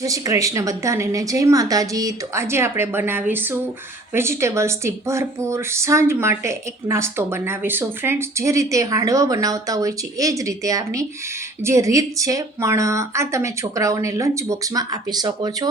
જય શ્રી કૃષ્ણ બધાને જય માતાજી. તો આજે આપણે બનાવીશું વેજીટેબલ્સથી ભરપૂર સાંજ માટે એક નાસ્તો બનાવીશું. ફ્રેન્ડ્સ, જે રીતે હાંડવો બનાવતા હોય છે, એ જ રીતે આપની જે રીત છે, પણ આ તમે છોકરાઓને લંચ બોક્સમાં આપી શકો છો.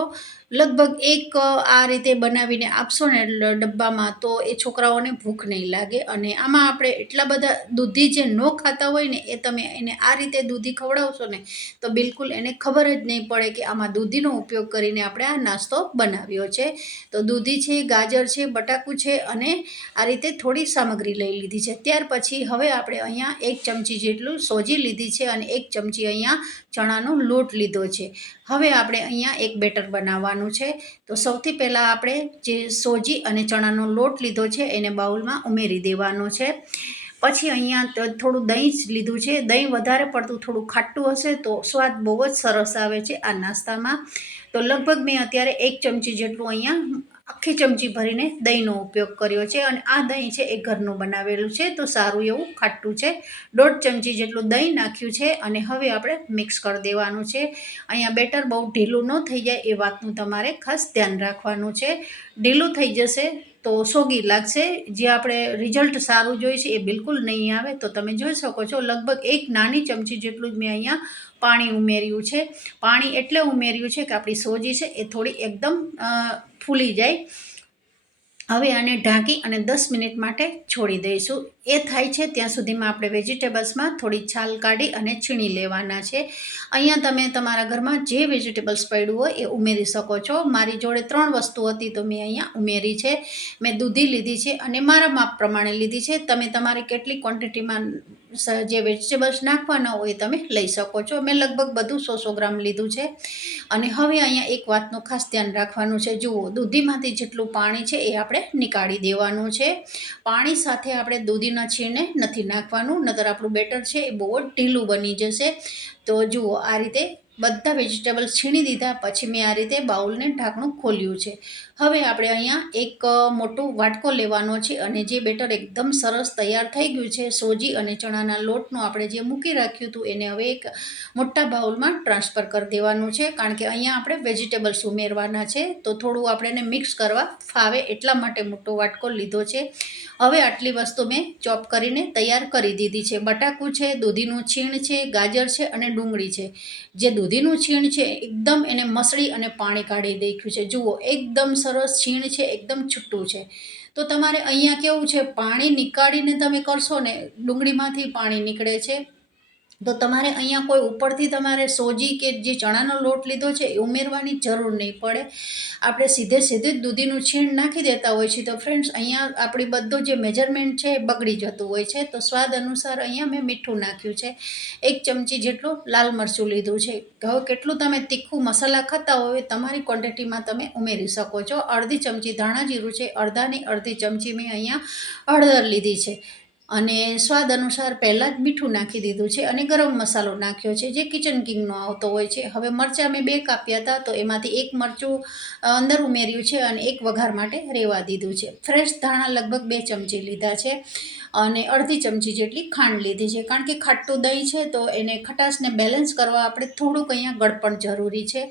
લગભગ એક આ રીતે બનાવીને આપશો ને ડબ્બામાં તો એ છોકરાઓને ભૂખ નહીં લાગે અને આમાં આપણે એટલા બધા દૂધી જે ન ખાતા હોય ને, એ તમે એને આ રીતે દૂધી ખવડાવશો ને, તો બિલકુલ એને ખબર જ નહીં પડે કે આમાં દૂધીનો ઉપયોગ કરીને આપણે આ નાસ્તો બનાવ્યો છે. તો દૂધી છે, ગાજર છે, બટાકું છે અને આ રીતે થોડી સામગ્રી લઈ લીધી છે. ત્યાર પછી હવે આપણે અહીંયા એક ચમચી જેટલું સોજી લીધી છે અને એક ચમચી અહીંયા ચણાનો લોટ લીધો છે. હવે આપણે અહીંયા એક બેટર બનાવવાનું છે. તો સૌથી પહેલાં આપણે જે સોજી અને ચણાનો લોટ લીધો છે એને બાઉલમાં ઉમેરી દેવાનો છે. પછી અહીંયા થોડું દહીં જ લીધું છે. દહીં વધારે પડતું થોડું ખાટું હશે તો સ્વાદ બહુ જ સરસ આવે છે આ નાસ્તામાં. તો લગભગ મેં અત્યારે એક ચમચી જેટલું અહીંયા આખી ચમચી ભરીને દહીંનો ઉપયોગ કર્યો છે અને આ દહીં છે એ ઘરનું બનાવેલું છે, તો સારું એવું ખાટું છે. દોઢ ચમચી જેટલું દહીં નાખ્યું છે અને હવે આપણે મિક્સ કરી દેવાનું છે. અહીંયા બેટર બહુ ઢીલું ન થઈ જાય એ વાતનું તમારે ખાસ ધ્યાન રાખવાનું છે. ઢીલું થઈ જશે તો સોગી લાગશે. જે આપણે રિઝલ્ટ સારું જોઈએ છે એ બિલકુલ નહીં આવે, તો તમે જોઈ શકો છો લગભગ એક નાની ચમચી જેટલું જ મેં અહીંયા પાણી ઉમેર્યું છે. પાણી એટલે ઉમેર્યું છે કે આપણી સોજી છે એ થોડી એકદમ ફૂલી જાય. હવે આને ઢાંકી અને દસ મિનિટ માટે છોડી દઈશું. એ થાય છે ત્યાં સુધીમાં આપણે વેજીટેબલ્સમાં થોડી છાલ કાઢી અને છીણી લેવાના છે. અહીંયા તમે તમારા ઘરમાં જે વેજીટેબલ્સ પડ્યું હોય એ ઉમેરી શકો છો. મારી જોડે ત્રણ વસ્તુ હતી તો મેં અહીંયા ઉમેરી છે. મેં દૂધી લીધી છે અને મારા માપ પ્રમાણે લીધી છે. તમે તમારી કેટલી ક્વોન્ટિટીમાં જે વેજીટેબલ્સ નાખવાના હોય તમે લઈ શકો છો. મેં લગભગ બધું સો સો ગ્રામ લીધું છે. અને હવે અહીંયા એક વાતનું ખાસ ધ્યાન રાખવાનું છે. જુઓ, દૂધીમાંથી જેટલું પાણી છે એ આપણે નીકાળી દેવાનું છે. પાણી સાથે આપણે દૂધીના છીણને નથી નાખવાનું, નતર આપણું બેટર છે એ બહુ જ ઢીલું બની જશે. તો જુઓ, આ રીતે બધા વેજીટેબલ્સ છીણી દીધા, પછી મેં આ રીતે બાઉલને ઢાંકણું ખોલ્યું છે. હવે આપણે અહીંયા એક મોટો વાટકો લેવાનો છે અને જે બેટર એકદમ સરસ તૈયાર થઈ ગયું છે, સોજી અને ચણાના લોટનું આપણે જે મૂકી રાખ્યું હતું, એને હવે એક મોટા બાઉલમાં ટ્રાન્સફર કરી દેવાનું છે. કારણ કે અહીંયા આપણે વેજીટેબલ્સ ઉમેરવાના છે, તો થોડું આપણે એને મિક્સ કરવા ફાવે એટલા માટે મોટો વાટકો લીધો છે. હવે આટલી વસ્તુ મેં ચોપ કરીને તૈયાર કરી દીધી છે. બટાકું છે, દૂધીનું છીણ છે, ગાજર છે અને ડુંગળી છે. જે દૂધીનું છીણ છે એકદમ એને મસળી અને પાણી કાઢી દેખ્યું છે. જુઓ, એકદમ સરસ છીણ છે, એકદમ છૂટું છે. તો તમારે અહીંયા કેવું છે? પાણી નીકાળીને તમે કરશો ને, ડુંગળીમાંથી પાણી નીકળે છે. તો તમારે અહીંયા કોઈ ઉપરથી તમારે સોજી કે જે ચણાનો લોટ લીધો છે એ ઉમેરવાની જરૂર નહીં પડે. આપણે સીધે સીધે જ દૂધીનું છીણ નાખી દેતા હોય છે તો ફ્રેન્ડ્સ અહીંયા આપણી બધું જે મેજરમેન્ટ છે એ બગડી જતું હોય છે. તો સ્વાદ અનુસાર અહીંયા મેં મીઠું નાખ્યું છે. એક ચમચી જેટલું લાલ મરચું લીધું છે. હવે કેટલું તમે તીખું મસાલા ખાતા હોય તમારી ક્વોન્ટિટીમાં તમે ઉમેરી શકો છો. અડધી ચમચી ધાણા જીરું છે. અડધાની અડધી ચમચી મેં અહીંયા હળદર લીધી છે. અને સ્વાદ અનુસાર પહેલાં જ મીઠું નાખી દીધું છે અને ગરમ મસાલો નાખ્યો છે, જે કિચન કિંગનો આવતો હોય છે. હવે મરચાં મેં બે કાપ્યા હતા, તો એમાંથી એક મરચું અંદર ઉમેર્યું છે અને એક વઘાર માટે રેવા દીધું છે. ફ્રેશ ધાણા લગભગ બે ચમચી લીધા છે. અને અડધી ચમચી જેટલી ખાંડ લીધી છે. કારણ કે ખાટું દહીં છે તો એને ખટાશને બેલેન્સ કરવા આપણે થોડુંક અહીંયા ગળપણ જરૂરી છે.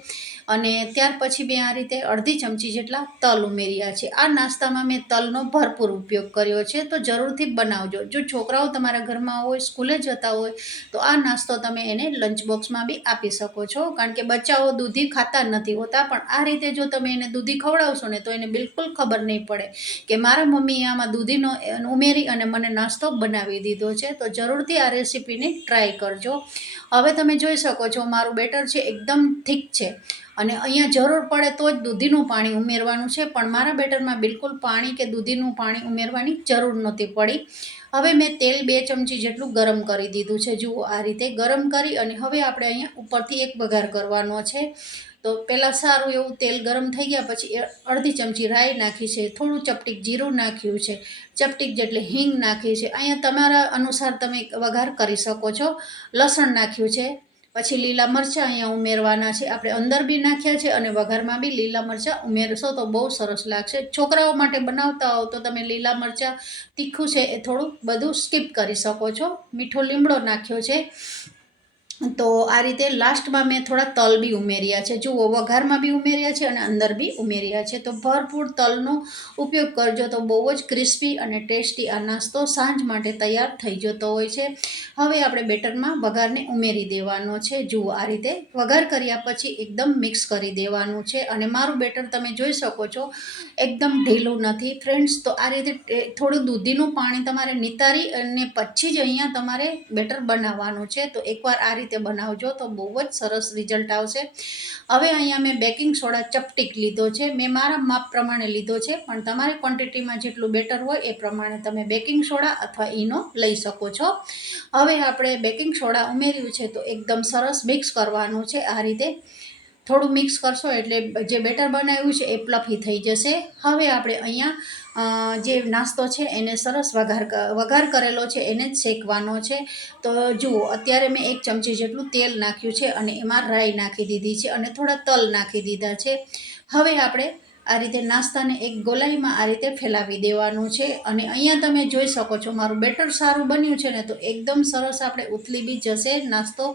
અને ત્યાર પછી મેં આ રીતે અડધી ચમચી જેટલા તલ ઉમેર્યા છે. આ નાસ્તામાં મેં તલનો ભરપૂર ઉપયોગ કર્યો છે. તો જરૂરથી બનાવજો. જો છોકરાઓ તમારા ઘરમાં હોય, સ્કૂલે જતા હોય, તો આ નાસ્તો તમે એને લંચ બોક્સમાં બી આપી શકો છો. કારણ કે બચ્ચાઓ દૂધી ખાતા નથી હોતા, પણ આ રીતે જો તમે એને દૂધી ખવડાવશો ને તો એને બિલકુલ ખબર નહીં પડે કે મારા મમ્મીએ આમાં દૂધીનો ઉમેરી અને મને નાસ્તો બનાવી દીધો છે, તો જરૂરથી આ રેસીપીને ટ્રાય કરજો. હવે તમે જોઈ શકો છો, મારું બેટર છે એકદમ થીક છે. અને અહીંયા જરૂર પડે તો જ દૂધીનું પાણી ઉમેરવાનું છે, પણ મારા બેટરમાં બિલકુલ પાણી કે દૂધીનું પાણી ઉમેરવાની જરૂર નહોતી પડી. હવે મેં તેલ બે ચમચી જેટલું ગરમ કરી દીધું છે. જુઓ આ રીતે ગરમ કરી અને હવે આપણે અહીંયા ઉપરથી એક વઘાર કરવાનો છે. તો પહેલાં સારું એવું તેલ ગરમ થઈ ગયા પછી અડધી ચમચી રાઈ નાખી છે, થોડું ચપટીક જીરું નાખ્યું છે, ચપટીક જેટલી હિંગ નાખી છે. અહીંયા તમારા અનુસાર તમે વઘાર કરી શકો છો. લસણ નાખ્યું છે, પછી લીલા મરચાં અહીંયા ઉમેરવાના છે. આપણે અંદર બી નાખ્યા છે અને વઘારમાં બી લીલા મરચાં ઉમેરશો તો બહુ સરસ લાગશે. છોકરાઓ માટે બનાવતા હો તો તમે લીલા મરચાં તીખું છે એ થોડું બધું સ્કીપ કરી શકો છો. મીઠો લીમડો નાખ્યો છે. તો આ રીતે લાસ્ટમાં મેં થોડા તલ બી ઉમેર્યા છે. જુઓ, વઘારમાં બી ઉમેર્યા છે અને અંદર બી ઉમેર્યા છે. તો ભરપૂર તલનો ઉપયોગ કરજો તો બહુ જ ક્રિસ્પી અને ટેસ્ટી આ નાસ્તો સાંજ માટે તૈયાર થઈ જતો હોય છે. હવે આપણે બેટરમાં વઘારને ઉમેરી દેવાનો છે. જુઓ, આ રીતે વઘાર કર્યા પછી એકદમ મિક્સ કરી દેવાનું છે. અને મારું બેટર તમે જોઈ શકો છો, એકદમ ઢીલું નથી. ફ્રેન્ડ્સ તો આ રીતે થોડું દૂધીનું પાણી તમારે નિતારી અને પછી જ અહીંયા તમારે બેટર બનાવવાનું છે. તો એકવાર આ રીતે બનાવજો તો બહુ જ સરસ રિઝલ્ટ આવશે. હવે અહીંયા મેં બેકિંગ સોડા ચપટીક લીધો છે. મેં મારા માપ પ્રમાણે લીધો છે, પણ તમારી ક્વોન્ટિટીમાં જેટલું બેટર હોય એ પ્રમાણે તમે બેકિંગ સોડા અથવા ઈનો લઈ શકો છો. હવે આપણે બેકિંગ સોડા ઉમેર્યું છે તો એકદમ સરસ મિક્સ કરવાનું છે. આ રીતે થોડું મિક્સ કરશો એટલે જે બેટર બનાવ્યું છે એ પ્લફી થઈ જશે. હવે આપણે અહીંયા જે નાસ્તો છે એને સરસ વઘાર વઘાર કરેલો છે, એને જ શેકવાનો છે. તો જુઓ, અત્યારે મેં એક ચમચી જેટલું તેલ નાખ્યું છે અને એમાં રાઈ નાખી દીધી છે અને થોડા તલ નાખી દીધા છે. હવે આપણે આ રીતે નાસ્તાને એક ગોલાઈમાં આ રીતે ફેલાવી દેવાનું છે. અને અહીંયા તમે જોઈ શકો છો મારું બેટર સારું બન્યું છે ને તો એકદમ સરસ આપણે ઉથલી બી જશે નાસ્તો.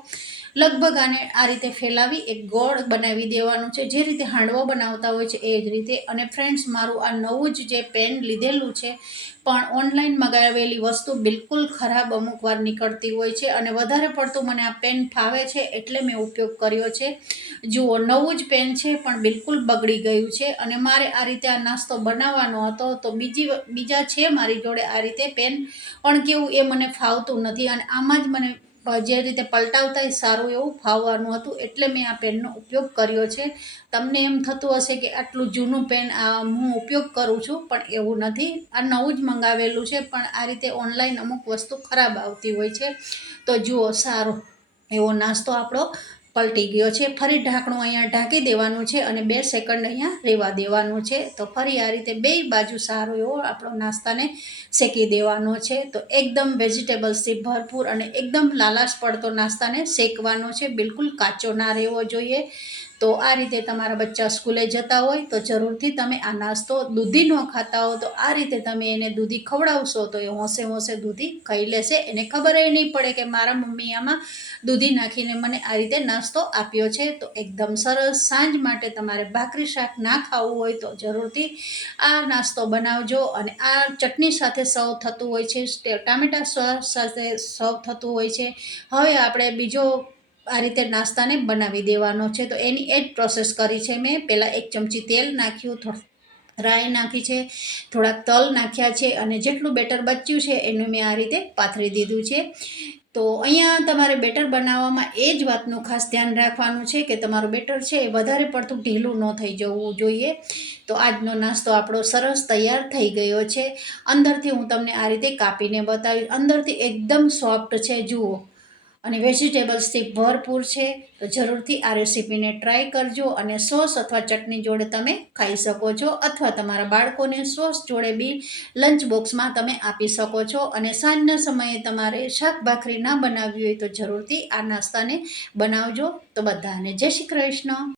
લગભગ આને આ રીતે ફેલાવી એક ગોળ બનાવી દેવાનું છે. જે રીતે હાંડવો બનાવતા હોય છે એ જ રીતે. અને ફ્રેન્ડ્સ, મારું આ નવું જ જે પેન લીધેલું છે પણ ઓનલાઈન મગાવેલી વસ્તુ બિલકુલ ખરાબ અમુક વાર નીકળતી હોય છે અને વધારે પડતું મને આ પેન ફાવે છે એટલે મેં ઉપયોગ કર્યો છે. જુઓ, નવું જ પેન છે પણ બિલકુલ બગડી ગયું છે અને મારે આ રીતે આ નાસ્તો બનાવવાનો હતો તો બીજી બીજા છે મારી જોડે આ રીતે પેન પણ કેવું એ મને ફાવતું નથી અને આમાં જ મને જે રીતે પલટાવતા સારું એવું ફાવવાનું હતું. એટલે મેં આ પેનનો ઉપયોગ કર્યો છે. તમને એમ થતું હશે કે આટલું જૂનું પેન, આ, હું ઉપયોગ કરું છું, પણ એવું નથી. આ નવું જ મંગાવેલું છે, પણ આ રીતે ઓનલાઈન અમુક વસ્તુ ખરાબ આવતી હોય છે. તો જુઓ, સારો એવો નાસ્તો આપણો પલટી ગયો છે. ફરી ઢાંકણું અહીંયા ઢાંકી દેવાનું છે અને બે સેકન્ડ અહીંયા રહેવા દેવાનું છે. તો ફરી આ રીતે બે બાજુ સારો એવો આપણો નાસ્તાને શેકી દેવાનો છે. તો એકદમ વેજીટેબલ્સથી ભરપૂર અને એકદમ લાલાશ પડતો નાસ્તાને શેકવાનો છે. બિલકુલ કાચો ના રહેવો જોઈએ. તો આ રીતે તમારા બચ્ચા સ્કૂલે જતા હોય તો જરૂરથી તમે આ નાસ્તો દૂધી ન ખાતા હો તો આ રીતે તમે એને દૂધી ખવડાવશો તો એ હોંશે હોંશે દૂધી ખાઈ લેશે. એને ખબર નહીં પડે કે મારા મમ્મી આમાં દૂધી નાખીને મને આ રીતે નાસ્તો આપ્યો છે. તો એકદમ સરસ સાંજ માટે તમારે ભાખરી શાક ના ખાવું હોય તો જરૂરથી આ નાસ્તો બનાવજો અને આ ચટણી સાથે સર્વ થતું હોય છે. ટામેટા સોસ સાથે સર્વ થતું હોય છે. હવે આપણે બીજો આ રીતે નાસ્તાને બનાવી દેવાનો છે. તો એની એ જ પ્રોસેસ કરી છે મેં. પહેલાં એક ચમચી તેલ નાખ્યું, થોડું રાઈ નાખી છે, થોડાક તલ નાખ્યા છે અને જેટલું બેટર બચ્યું છે એનું મેં આ રીતે પાથરી દીધું છે. તો અહીંયા તમારે બેટર બનાવવામાં એ જ વાતનું ખાસ ધ્યાન રાખવાનું છે કે તમારું બેટર છે એ વધારે પડતું ઢીલું ન થઈ જવું જોઈએ. તો આજનો નાસ્તો આપણો સરસ તૈયાર થઈ ગયો છે. અંદરથી હું તમને આ રીતે કાપીને બતાવી અંદરથી એકદમ સોફ્ટ છે. જુઓ. અને વેજીટેબલ્સથી ભરપૂર છે, તો જરૂરથી આ રેસીપીને ટ્રાય કરજો અને સોસ અથવા ચટણી જોડે તમે ખાઈ શકો છો અથવા તમારા બાળકોને સોસ જોડે બી લંચ બોક્સમાં તમે આપી શકો છો. અને સાંજના સમયે તમારે શાક ભાખરી ના બનાવવી હોય તો જરૂરથી આ નાસ્તાને બનાવજો. તો બધાને જય શ્રી કૃષ્ણ.